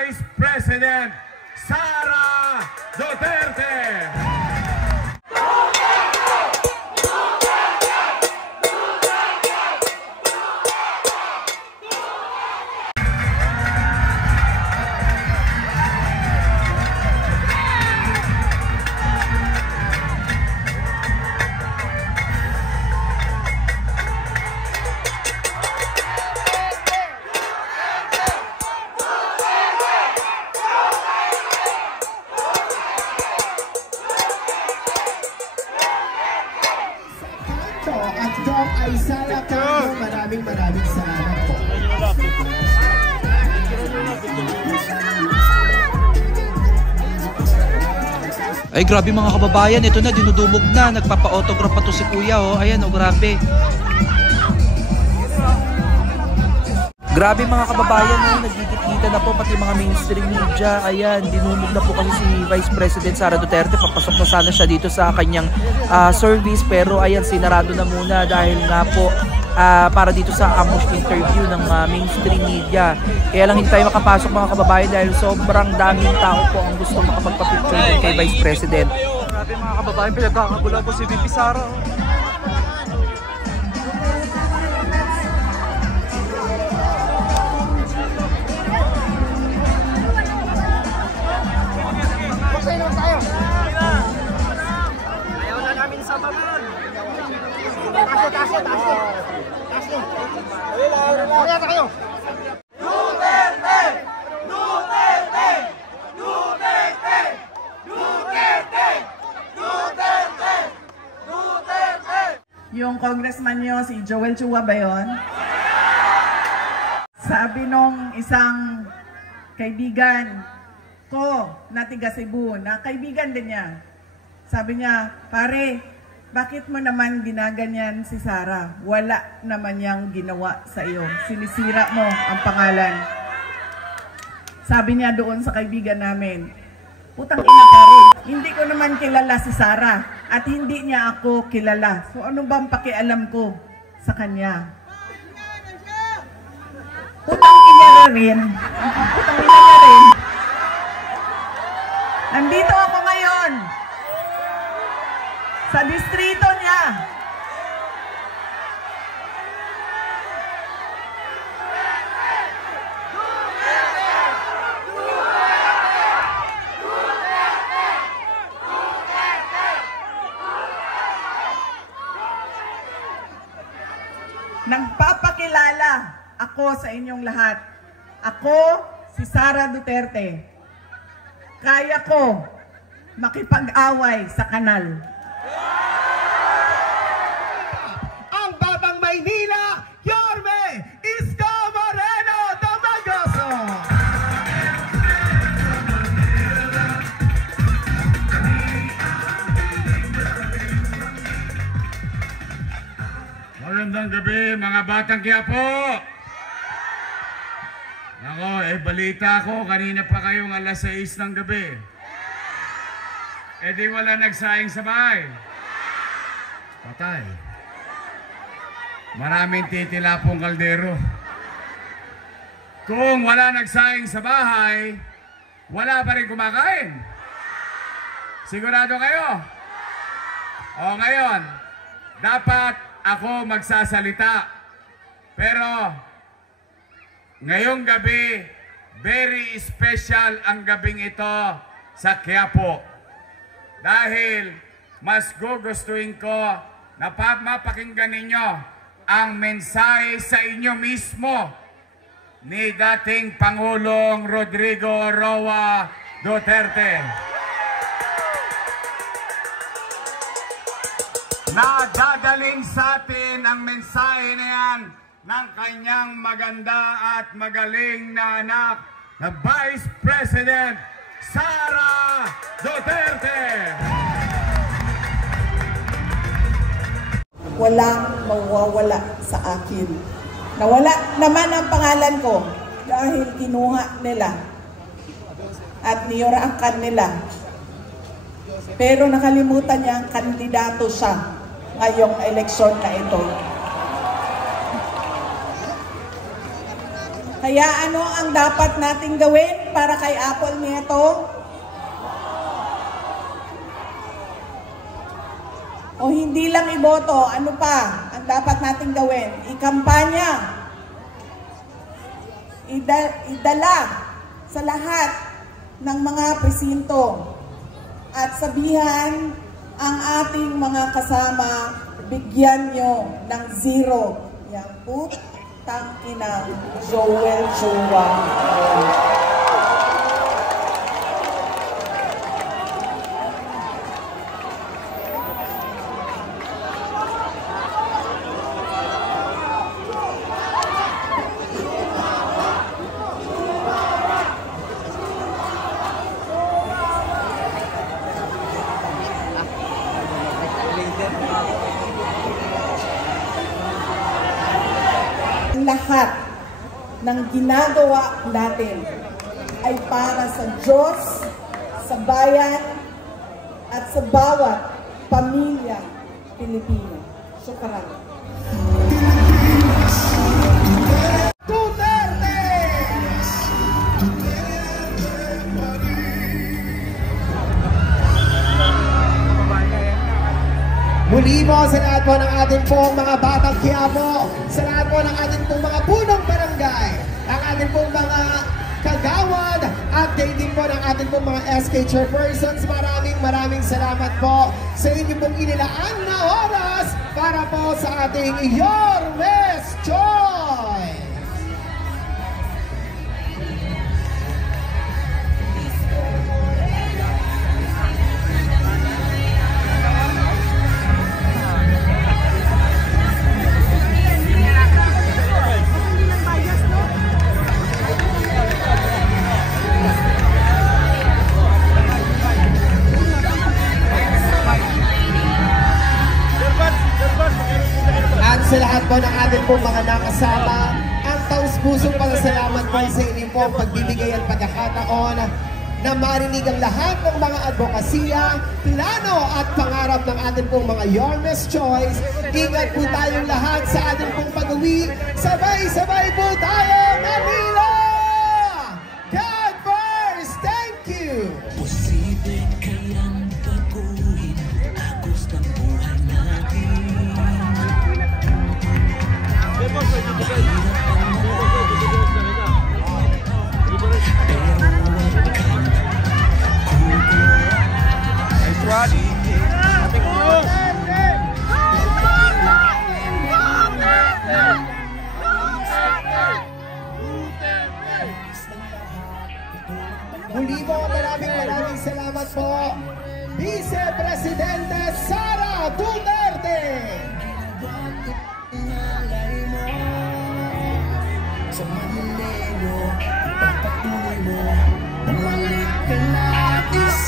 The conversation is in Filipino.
Vice President Sara Duterte. At Doc Aisala Cano, maraming salamat po. Ay grabe mga kababayan, ito na dinudumog na, nagpapa-autograph pa to si Kuya oh. Ayan oh, grabe. Grabe mga kababayan oh, nagkikita na po pati mga mainstream media. Ayan, dinumog na po kasi si Vice President Sara Duterte. Papasok na sana siya dito sa kanyang service, pero ayan, sinarado na muna dahil nga po para dito sa ambush interview ng mainstream media. Kaya lang hindi tayo makapasok mga kababayan dahil sobrang daming tao po ang gusto makapagpa-picture kay Vice President. Grabe mga kababayan, pinagkakagulan po si VP Sara. Yung congressman nyo, si Joel Chua ba yun? Sabi nung isang kaibigan ko na tiga Cebu, na kaibigan din niya. Sabi niya, pare, bakit mo naman ginaganyan si Sara? Wala naman niyang ginawa sa iyo. Sinisira mo ang pangalan. Sabi niya doon sa kaibigan namin, putang ina pare, hindi ko naman kilala si Sara at hindi niya ako kilala. So ano bang pakialam ko sa kanya? Putang ina na rin. Putang ina na rin. Nandito ako ngayon sa distrito niya. Nagpapakilala ako sa inyong lahat. Ako si Sara Duterte. Kaya ko makipag-away sa kanal. Ang Batang Maynila, Yorme Isko Moreno Domagoso. Magandang gabi mga batang Quiapo. Ako, balita ko, kanina pa kayong alas 6 ng gabi. Di wala nagsaing sa bahay. Patay. Maraming titila pong kaldero. Kung wala nagsaing sa bahay, wala pa rin kumakain. Sigurado kayo? O ngayon, dapat ako magsasalita. Pero ngayong gabi, very special ang gabing ito sa Quiapo. Dahil mas gugustuhin ko na mapakinggan ninyo ang mensahe sa inyo mismo ni dating Pangulong Rodrigo Roa Duterte. Na dadaling sa atin ang mensahe na yan ng kanyang maganda at magaling na anak na Vice President Sara Duterte. Walang mawawala sa akin. Nawala naman ang pangalan ko dahil kinuha nila at niyurakan nila. Pero nakalimutan niya ang kandidato siya ngayong eleksyon na ito. Kaya ano ang dapat nating gawin para kay Apple Nieto? O hindi lang iboto, ano pa ang dapat nating gawin? Ikampanya, idala sa lahat ng mga presinto at sabihan ang ating mga kasama, bigyan nyo ng 0. Yang putang ina, Joel Chua. Lahat ng ginagawa natin ay para sa Diyos, sa bayan, at sa bawat pamilya Pilipino. Syukran. Muli po sa lahat po ng ating pong mga batang Quiapo, sa lahat po ng ating pong mga punong barangay, ang ating pong mga kagawad, at dating po ng ating pong mga SK chairpersons, maraming salamat po sa inyong pong inilaan na oras para po sa ating Your Miss Choice! Sa lahat po ng ating pong mga nakasama, ang taus-pusong pasasalamat po sa inyong pong pagbibigay at pagkakataon na marinig ang lahat ng mga advokasya, plano at pangarap ng ating pong mga Your Miss Choice. Ingat po tayong lahat sa ating pong pag-uwi. Sabay-sabay po tayo Manila! God first! Thank you! Muli po, maraming salamat po, Vice Presidente Sara Duterte! Sa Manileno, pagpatuloy mo, bumalik ka na, is